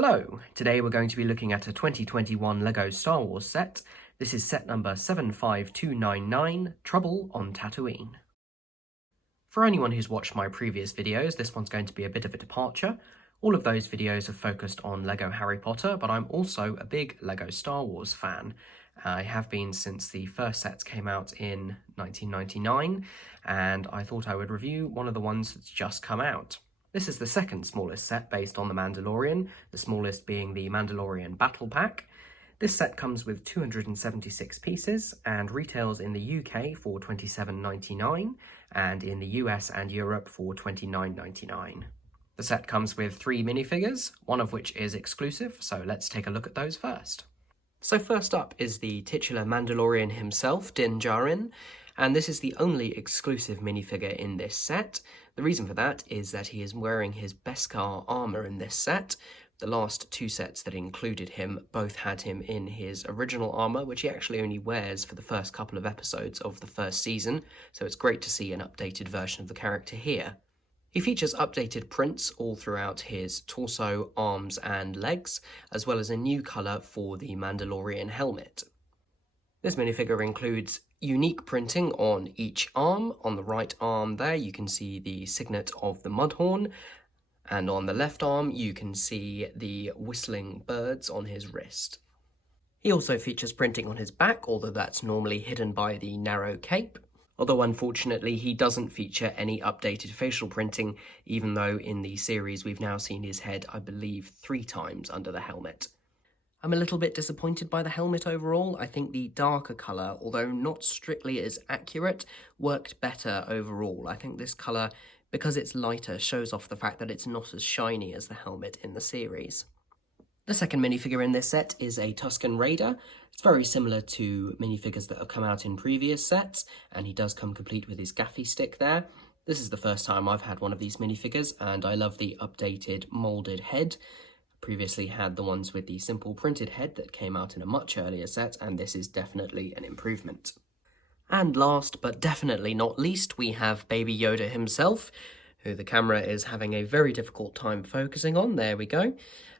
Hello, today we're going to be looking at a 2021 LEGO Star Wars set. This is set number 75299, Trouble on Tatooine. For anyone who's watched my previous videos, this one's going to be a bit of a departure. All of those videos have focused on LEGO Harry Potter, but I'm also a big LEGO Star Wars fan. I have been since the first sets came out in 1999, and I thought I would review one of the ones that's just come out. This is the second smallest set based on the Mandalorian, the smallest being the Mandalorian Battle Pack. This set comes with 276 pieces and retails in the UK for $27.99 and in the US and Europe for $29.99. The set comes with 3 minifigures, one of which is exclusive, so let's take a look at those first. So first up is the titular Mandalorian himself, Din Djarin, and this is the only exclusive minifigure in this set. The reason for that is that he is wearing his Beskar armour in this set. The last two sets that included him both had him in his original armour, which he actually only wears for the first couple of episodes of the first season, so it's great to see an updated version of the character here. He features updated prints all throughout his torso, arms and legs, as well as a new colour for the Mandalorian helmet. This minifigure includes unique printing on each arm. On the right arm there you can see the signet of the Mudhorn, and on the left arm you can see the whistling birds on his wrist. He also features printing on his back, although that's normally hidden by the narrow cape. Although unfortunately he doesn't feature any updated facial printing, even though in the series we've now seen his head, I believe, 3 times under the helmet. I'm a little bit disappointed by the helmet overall. I think the darker colour, although not strictly as accurate, worked better overall. I think this colour, because it's lighter, shows off the fact that it's not as shiny as the helmet in the series. The second minifigure in this set is a Tuscan Raider. It's very similar to minifigures that have come out in previous sets, and he does come complete with his gaffy stick there. This is the first time I've had one of these minifigures, and I love the updated moulded head. Previously had the ones with the simple printed head that came out in a much earlier set, and this is definitely an improvement. And last but definitely not least, we have Baby Yoda himself, who the camera is having a very difficult time focusing on. There we go.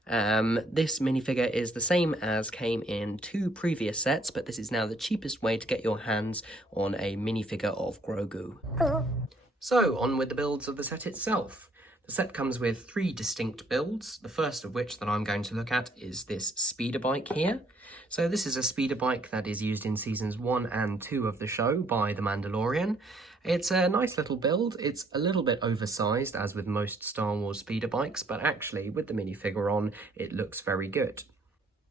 This minifigure is the same as came in 2 previous sets, but this is now the cheapest way to get your hands on a minifigure of Grogu. So, on with the builds of the set itself. The set comes with 3 distinct builds, the first of which that I'm going to look at is this speeder bike here. So this is a speeder bike that is used in seasons 1 and 2 of the show by The Mandalorian. It's a nice little build. It's a little bit oversized, as with most Star Wars speeder bikes, but actually with the minifigure on, it looks very good.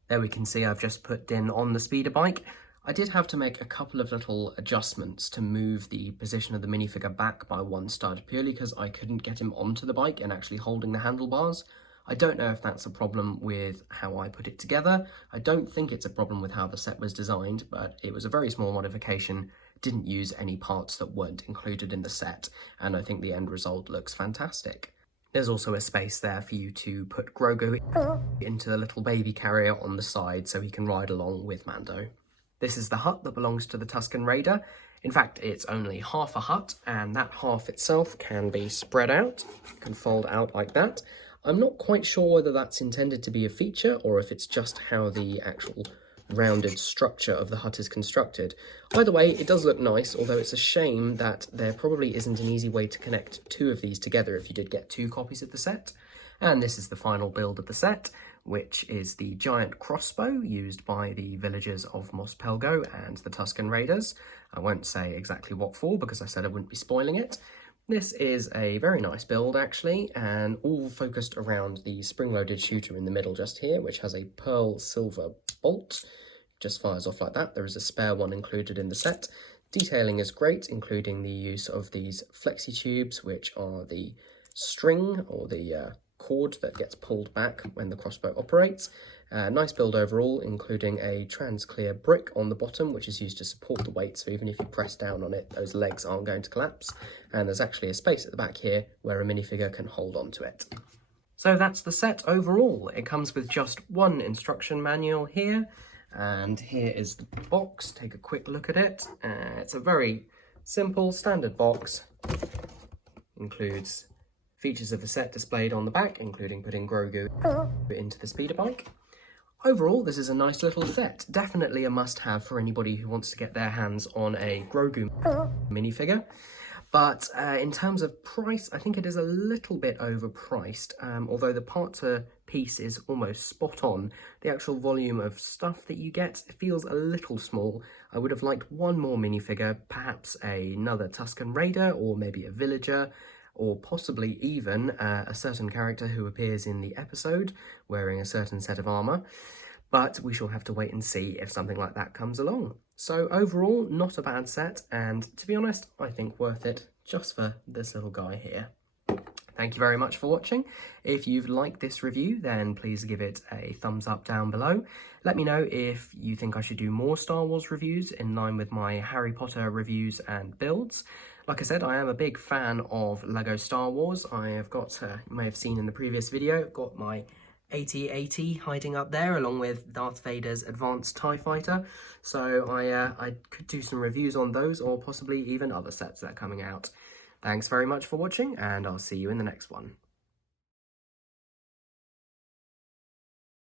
There we can see I've just put Din on the speeder bike. I did have to make a couple of little adjustments to move the position of the minifigure back by 1 stud, purely because I couldn't get him onto the bike and actually holding the handlebars. I don't know if that's a problem with how I put it together. I don't think it's a problem with how the set was designed, but it was a very small modification, didn't use any parts that weren't included in the set, and I think the end result looks fantastic. There's also a space there for you to put Grogu into the little baby carrier on the side so he can ride along with Mando. This is the hut that belongs to the Tuscan Raider. In fact, it's only half a hut, and that half itself can be spread out, can fold out like that. I'm not quite sure whether that's intended to be a feature or if it's just how the actual rounded structure of the hut is constructed. Either way, it does look nice, although it's a shame that there probably isn't an easy way to connect 2 of these together if you did get 2 copies of the set. And this is the final build of the set, which is the giant crossbow used by the villagers of Mos Pelgo and the Tuscan Raiders. I won't say exactly what for because I said I wouldn't be spoiling it. This is a very nice build actually, and all focused around the spring-loaded shooter in the middle just here, which has a pearl silver bolt. Just fires off like that. There is a spare one included in the set. Detailing is great, including the use of these flexi tubes, which are the string or the cord that gets pulled back when the crossbow operates. Nice build overall, including a trans-clear brick on the bottom, which is used to support the weight, so even if you press down on it, those legs aren't going to collapse. And there's actually a space at the back here where a minifigure can hold on to it. So that's the set overall. It comes with just 1 instruction manual here, and here is the box. Take a quick look at it. It's a very simple, standard box. Includes Features of the set displayed on the back, including putting Grogu into the speeder bike. Overall, this is a nice little set. Definitely a must-have for anybody who wants to get their hands on a Grogu minifigure. But in terms of price, I think it is a little bit overpriced. Although the part to piece is almost spot on, the actual volume of stuff that you get feels a little small. I would have liked one more minifigure, perhaps another Tuscan Raider, or maybe a villager, or possibly even a certain character who appears in the episode wearing a certain set of armour. But we shall have to wait and see if something like that comes along. So overall, not a bad set, and to be honest, I think worth it just for this little guy here. Thank you very much for watching. If you've liked this review, then please give it a thumbs up down below. Let me know if you think I should do more Star Wars reviews in line with my Harry Potter reviews and builds. Like I said, I am a big fan of LEGO Star Wars. I have got, you may have seen in the previous video, got my AT-AT hiding up there along with Darth Vader's advanced TIE fighter, so I could do some reviews on those, or possibly even other sets that are coming out. Thanks very much for watching, and I'll see you in the next one.